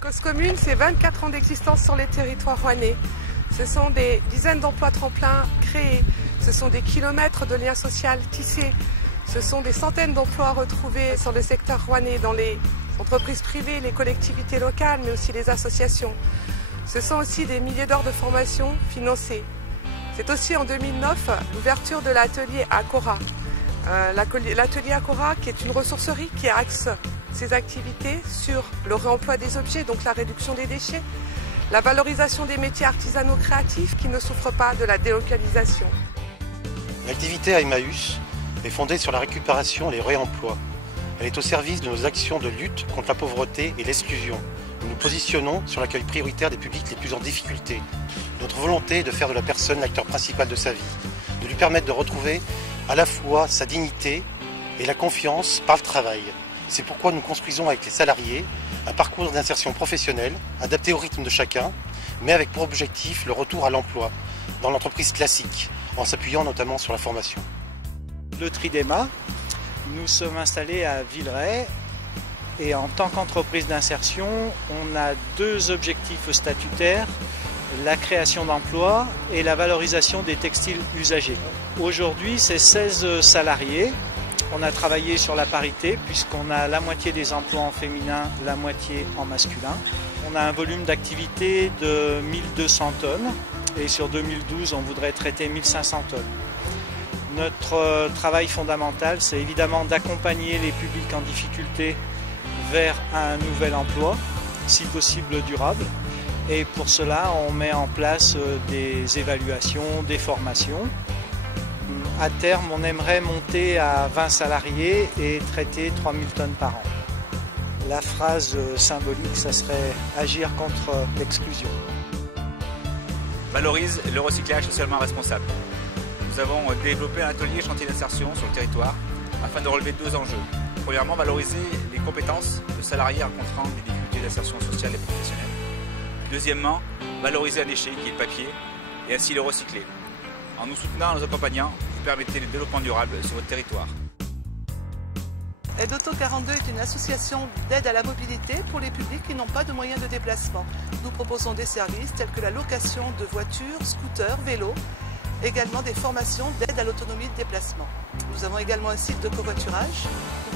Cause Commune, c'est 24 ans d'existence sur les territoires rouennais. Ce sont des dizaines d'emplois tremplins créés. Ce sont des kilomètres de liens sociaux tissés. Ce sont des centaines d'emplois retrouvés sur le secteur rouennais dans les entreprises privées, les collectivités locales, mais aussi les associations. Ce sont aussi des milliers d'heures de formation financées. C'est aussi en 2009 l'ouverture de l'atelier Acora. L'atelier Acora qui est une ressourcerie qui axe ses activités sur le réemploi des objets, donc la réduction des déchets, la valorisation des métiers artisanaux créatifs qui ne souffrent pas de la délocalisation. L'activité à Emmaüs est fondée sur la récupération et les réemplois. Elle est au service de nos actions de lutte contre la pauvreté et l'exclusion. Nous nous positionnons sur l'accueil prioritaire des publics les plus en difficulté. Notre volonté est de faire de la personne l'acteur principal de sa vie, de lui permettre de retrouver à la fois sa dignité et la confiance par le travail. C'est pourquoi nous construisons avec les salariés un parcours d'insertion professionnelle adapté au rythme de chacun, mais avec pour objectif le retour à l'emploi dans l'entreprise classique, en s'appuyant notamment sur la formation. Le Tridema, nous sommes installés à Villeray et en tant qu'entreprise d'insertion, on a deux objectifs statutaires, la création d'emplois et la valorisation des textiles usagés. Aujourd'hui, c'est 16 salariés. On a travaillé sur la parité puisqu'on a la moitié des emplois en féminin, la moitié en masculin. On a un volume d'activité de 1200 tonnes et sur 2012, on voudrait traiter 1500 tonnes. Notre travail fondamental, c'est évidemment d'accompagner les publics en difficulté vers un nouvel emploi, si possible durable. Et pour cela, on met en place des évaluations, des formations. À terme, on aimerait monter à 20 salariés et traiter 3000 tonnes par an. La phrase symbolique, ça serait agir contre l'exclusion. Valorise le recyclage socialement responsable. Nous avons développé un atelier chantier d'insertion sur le territoire afin de relever deux enjeux. Premièrement, valoriser les compétences de salariés rencontrant des difficultés d'insertion sociale et professionnelle. Deuxièmement, valoriser un déchet qui est le papier et ainsi le recycler. En nous soutenant et nous accompagnant, vous permettez le développement durable sur votre territoire. Aide Auto 42 est une association d'aide à la mobilité pour les publics qui n'ont pas de moyens de déplacement. Nous proposons des services tels que la location de voitures, scooters, vélos, également des formations d'aide à l'autonomie de déplacement. Nous avons également un site de covoiturage,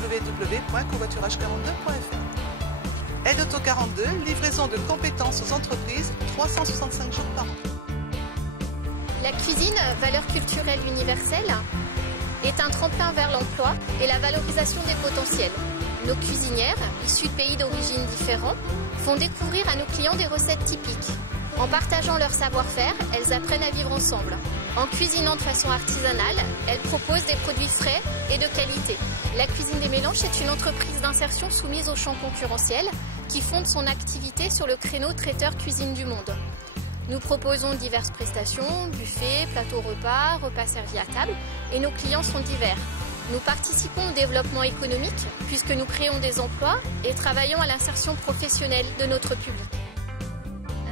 www.covoiturage42.fr. Aide Auto 42, livraison de compétences aux entreprises 365 jours par an. La cuisine, valeur culturelle universelle, est un tremplin vers l'emploi et la valorisation des potentiels. Nos cuisinières, issues de pays d'origine différents, font découvrir à nos clients des recettes typiques. En partageant leur savoir-faire, elles apprennent à vivre ensemble. En cuisinant de façon artisanale, elles proposent des produits frais et de qualité. La Cuisine des Mélanges est une entreprise d'insertion soumise au champ concurrentiel qui fonde son activité sur le créneau traiteur cuisine du monde. Nous proposons diverses prestations, buffets, plateaux repas, repas servis à table et nos clients sont divers. Nous participons au développement économique puisque nous créons des emplois et travaillons à l'insertion professionnelle de notre public.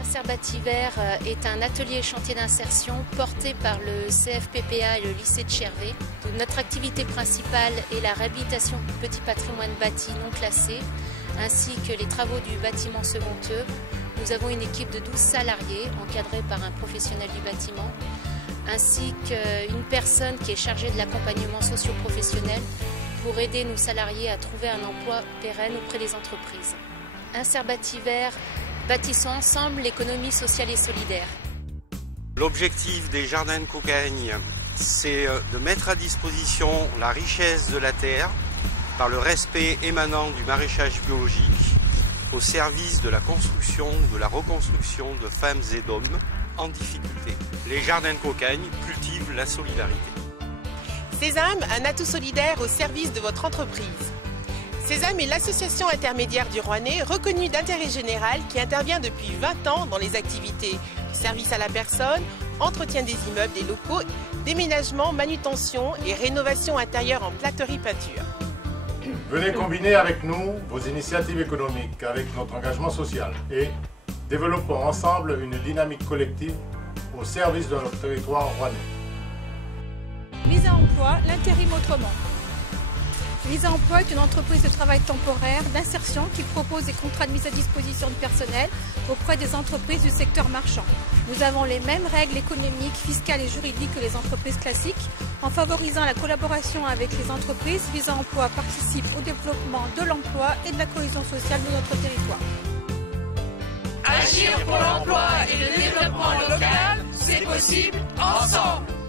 Inserbativer est un atelier chantier d'insertion porté par le CFPPA et le lycée de Chervé. Notre activité principale est la réhabilitation du petit patrimoine bâti non classé ainsi que les travaux du bâtiment secondeux. Nous avons une équipe de 12 salariés encadrés par un professionnel du bâtiment ainsi qu'une personne qui est chargée de l'accompagnement socio-professionnel pour aider nos salariés à trouver un emploi pérenne auprès des entreprises. Inserbativer, bâtissons ensemble l'économie sociale et solidaire. L'objectif des Jardins de Cocagne, c'est de mettre à disposition la richesse de la terre par le respect émanant du maraîchage biologique au service de la construction, de la reconstruction de femmes et d'hommes en difficulté. Les Jardins de Cocagne cultivent la solidarité. Sésame, un atout solidaire au service de votre entreprise. Sésame est l'association intermédiaire du Rouennais reconnue d'intérêt général qui intervient depuis 20 ans dans les activités du service à la personne, entretien des immeubles, des locaux, déménagement, manutention et rénovation intérieure en plâtrerie peinture. Venez combiner avec nous vos initiatives économiques avec notre engagement social et développons ensemble une dynamique collective au service de notre territoire rouennais. Mise à emploi, l'intérim autrement. Visa Emploi est une entreprise de travail temporaire d'insertion qui propose des contrats de mise à disposition de personnel auprès des entreprises du secteur marchand. Nous avons les mêmes règles économiques, fiscales et juridiques que les entreprises classiques. En favorisant la collaboration avec les entreprises, Visa Emploi participe au développement de l'emploi et de la cohésion sociale de notre territoire. Agir pour l'emploi et le développement local, c'est possible ensemble.